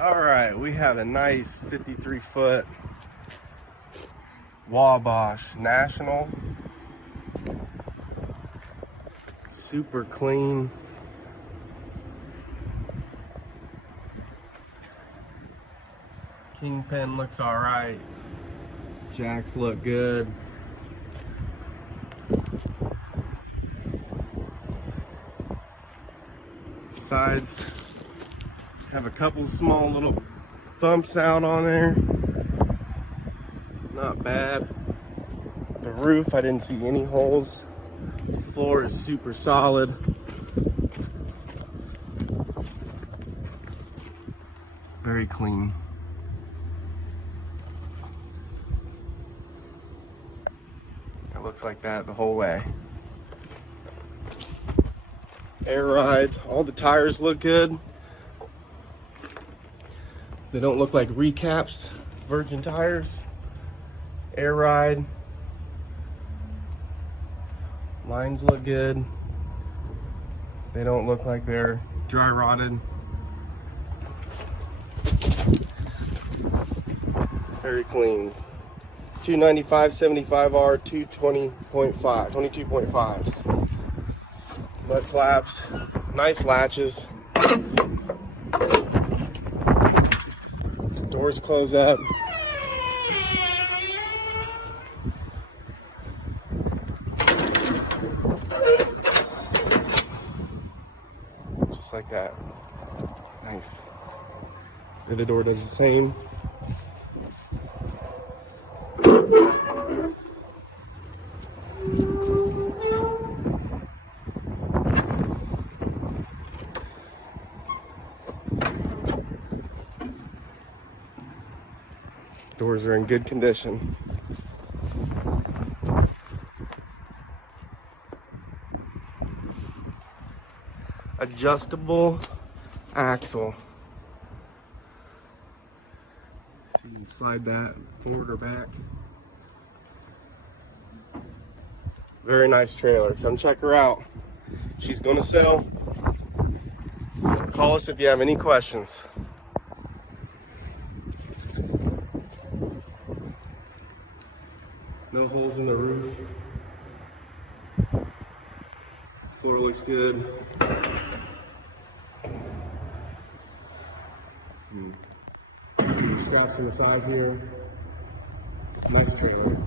All right, we have a nice 53-foot WABASH National. Super clean. Kingpin looks all right. Jacks look good. Sides have a couple small little bumps out on there. Not bad. The roof, I didn't see any holes. Floor is super solid. Very clean. It looks like that the whole way. Air ride, all the tires look good. They don't look like recaps, virgin tires. Air ride. Lines look good. They don't look like they're dry rotted. Very clean. 295 75R 220.5, 22.5s. Mud flaps, nice latches. Doors close up. Just like that. Nice. The other door does the same. Doors are in good condition. Adjustable axle. So you can slide that forward or back. Very nice trailer. Come check her out. She's gonna sell. Call us if you have any questions. No holes in the roof. Floor looks good. Straps on the side here. Nice trailer.